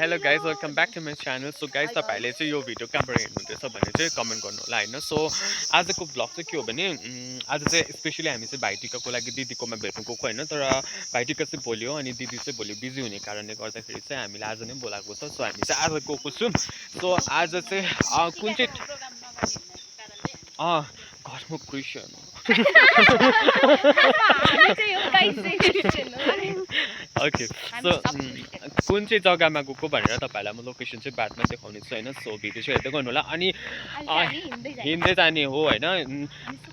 Hello guys welcome back to my channel. So guys तपाईँहरूले चाहिँ यो भिडियो कहाँबाट हेर्नुहुँदैछ भने चाहिँ कमेन्ट गर्नु होला होइन। सो आजको भ्लग चाहिँ के हो भने आज चाहिँ स्पेसली हामी चाहिँ भाइटिकाको लागि दिदीकोमा भेट्नु गएको होइन। तर भाइटिका चाहिँ भोलि हो अनि दिदी चाहिँ भोलि बिजी हुने कारणले गर्दाखेरि चाहिँ हामीले आज नै बोलाएको छ। सो हामी चाहिँ आज गएको छौँ। सो आज चाहिँ कुन चाहिँ घरमा क्रिस्चियन हो। ओके सो कुन चाहिँ जग्गामा गएको भनेर तपाईँहरूलाई म लोकेसन चाहिँ बादमा देखाउने छु होइन। सो भिडियो चाहिँ हेर्दै गर्नु होला। अनि हिँड्दै जाने हो होइन।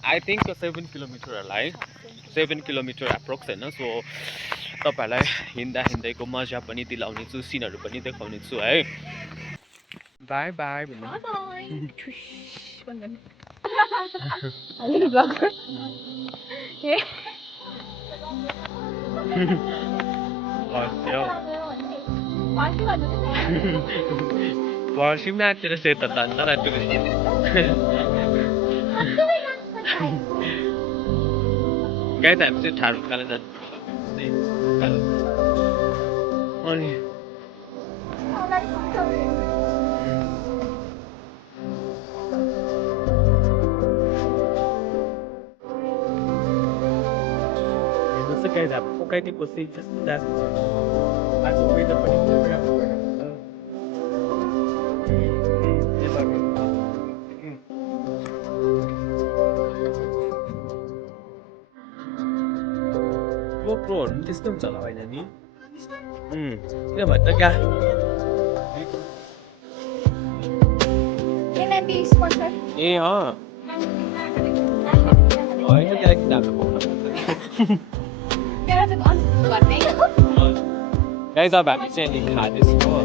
आई थिङ्क 7 किलोमिटर होला है, 7 किलोमिटर एप्रोक्स होइन। सो तपाईँहरूलाई हिँड्दाको मजा पनि दिलाउने छु, सिनहरू पनि देखाउने छु है। बाई बाई वर्षी म्याचेर सेता तान्छ गाई त हामी चाहिँ ठाडो काले जान्छ अनि जस्तो गाई अब पकाइदिएपछि आज वेदर पनि प्रोहरू पनि त्यस्तो हुन्छ होला होइन नि। किनभने त क्या ए होइन गाई अब हामी चाहिँ खाँदैछु हो।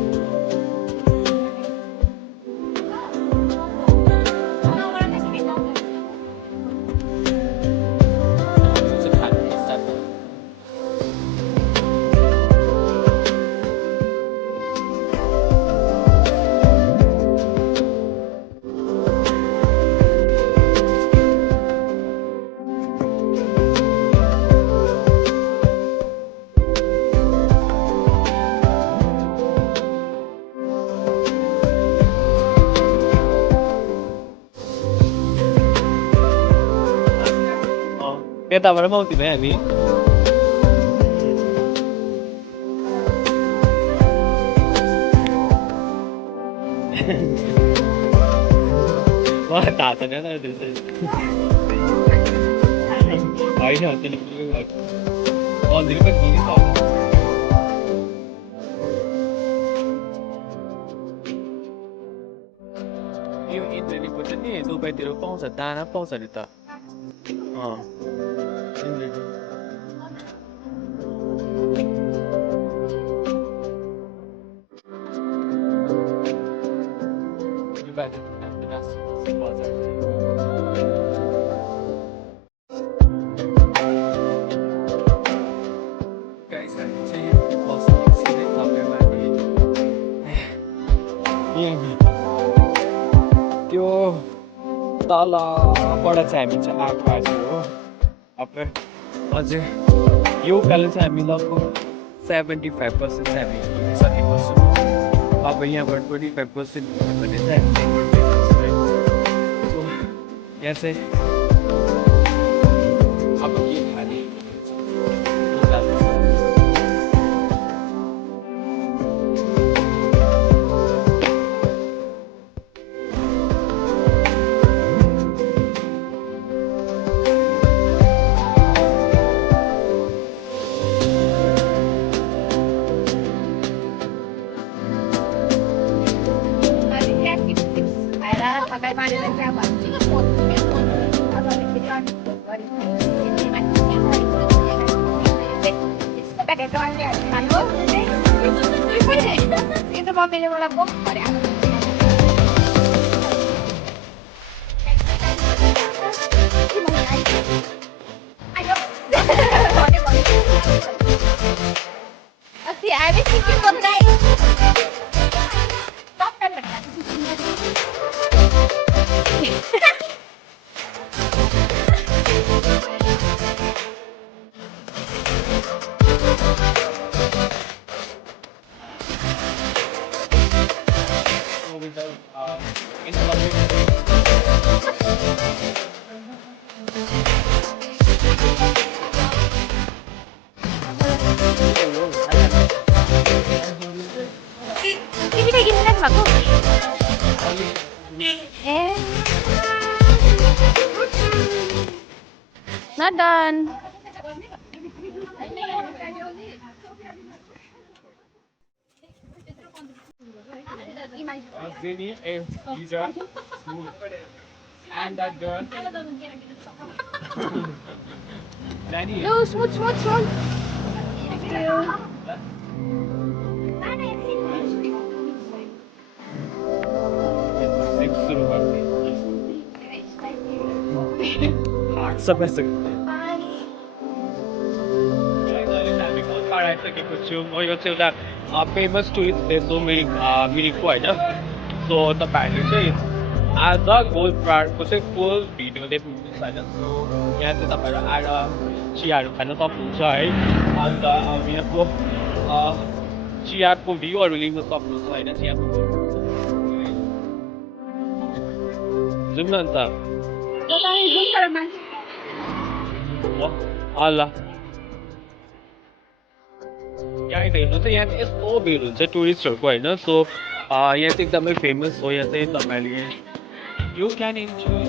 त्यताबाट पनि आउँथ्यौँ है हामी। मलाई थाहा छैन होइन यो इन्द्रेणीको चाहिँ नि दुबईतिर पाउँछ, दाना पाउँछ नि त। त्यो तलबाट चाहिँ हामी चाहिँ आएको आज हो। अब अझै यो उकालो चाहिँ हामी लगभग 75% चाहिँ हामी हिँडिसकेको छौँ। अब यहाँबाट 25% हिँड्यो भने चाहिँ यहाँ चाहिँ अब के खाने itu mobilnya malah bom pada ayo masih ada sedikit kontak stop kan भएको ए not done Vinny, Lisa, and that girl. Danny. no smooth thank you सुरु गर्ने सबै आइसकेको छु म यो चाहिँ एउटा फेमस टुरिस्ट प्लेस हो मिरिकको होइन सो तपाईँहरूले चाहिँ आज गोल्ड पार्कको चाहिँ फुल भिडियो देख्नुहुन्छ होइन सो यहाँ चाहिँ तपाईँहरू आएर चियाहरू खान सक्नुहुन्छ है अन्त यहाँको चियाको भ्यूहरू लिन सक्नुहुन्छ होइन चियाको जाउँ न अन्त ल यहाँ हेर्नु चाहिँ यहाँ चाहिँ यस्तो भिड हुन्छ टुरिस्टहरूको होइन सो यहाँ चाहिँ एकदमै फेमस हो यहाँ चाहिँ तपाईँहरूले यु क्यान इन्जोय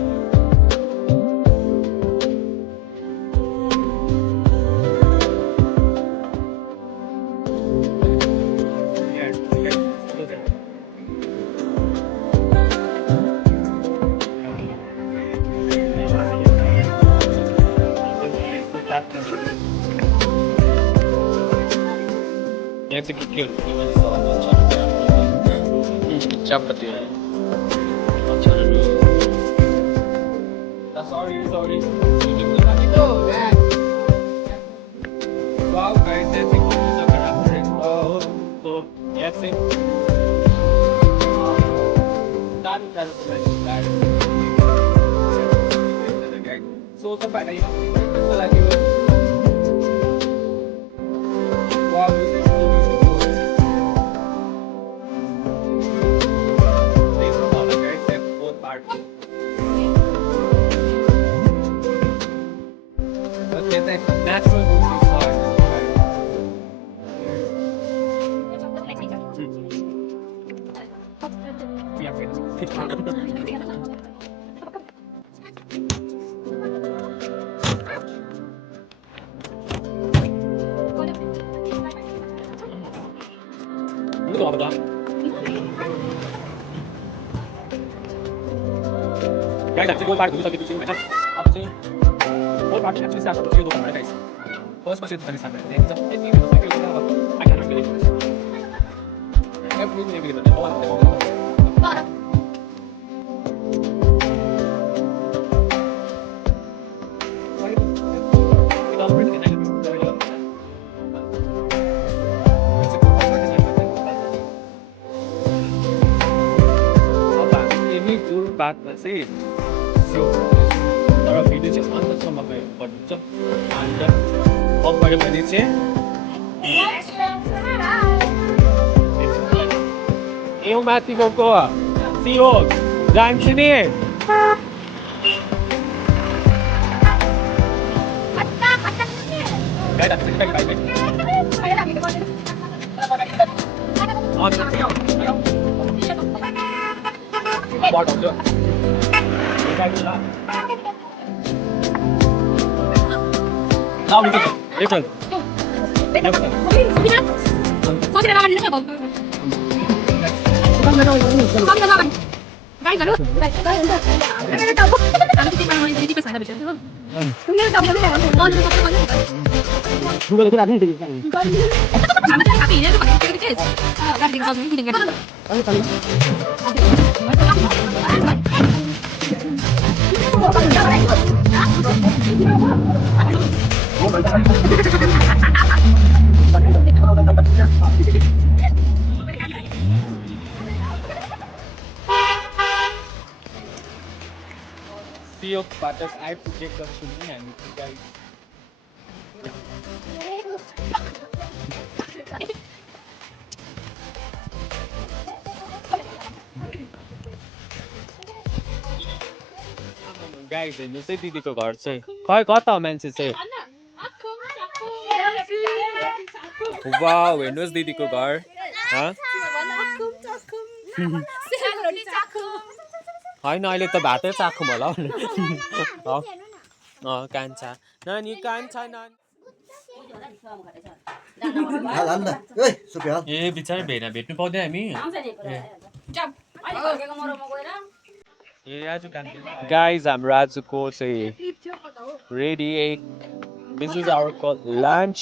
यहाँ चाहिँ के चियापत्ती sorry wow guys I think this is a good so yes so तपाईहरुलाई यो कस्तो लाग्यो wow this is so beautiful this is all the guys that both parts but it's a natural movie part Itu apa tuh? Guys, actually gold part dulu tapi kucing macam apa sih? Gold part actually saya akan beli dua kamera guys. First masih itu tadi sampai. Then so ini saya kira apa? I cannot believe this. Everything begitu. Oh, बातमा चाहिँ त्यो तर video चाहिँ अन्तसम्म गर्नुहुन्छ अन्त of गऱ्यो भने चाहिँ यो माथि गएको सियो जान्छु नि Sea of Butters, I have to take the swimming and you guys. Guys, हेर्नु चाहिँ दिदीको घर चाहिँ खै कता हो मान्छे चाहिँ वाउ हेर्नुहोस् दिदीको घर सेलरोटी चाखु होइन अहिले त भातै चाखौँ होला हौ कान्छा नानी कान्छा नानी ए बिचरा भेट्नु पाउँदैन हामी गाइज हाम्रो आजको चाहिँ ready this is our lunch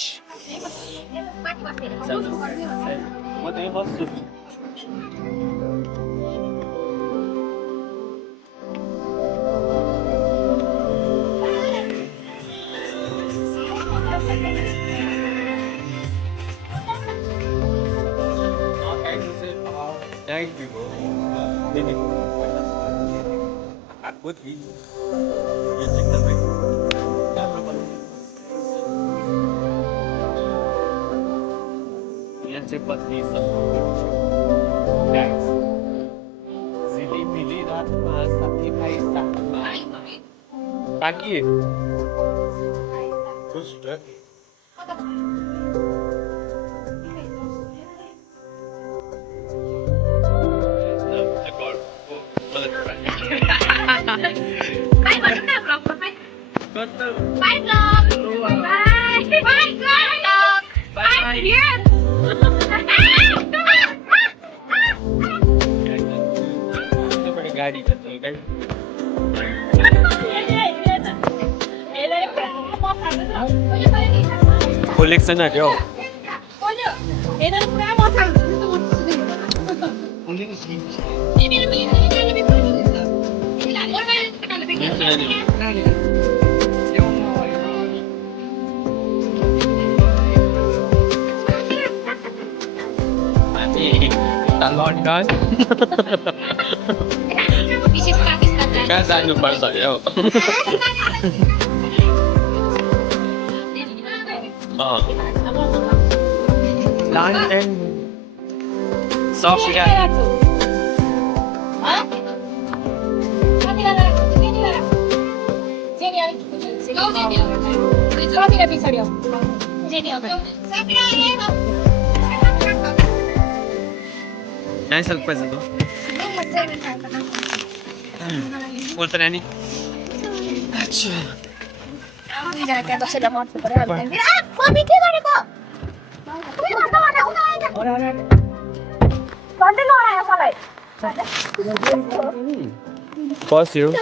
Thank you. Good eat. Yan si Patricia. Thanks. Sili-pili lahat masakit ay sakit. Pagi. Gusto. Bye vlog vlog bye. Bye vlog. Bye. Bye vlog. Bye here. गाडी कोलेक्सन हट्यो London kaya saan yung para sa'yo? London Sofia Nice surprise ito. Ultra nani. Acha. Pause you.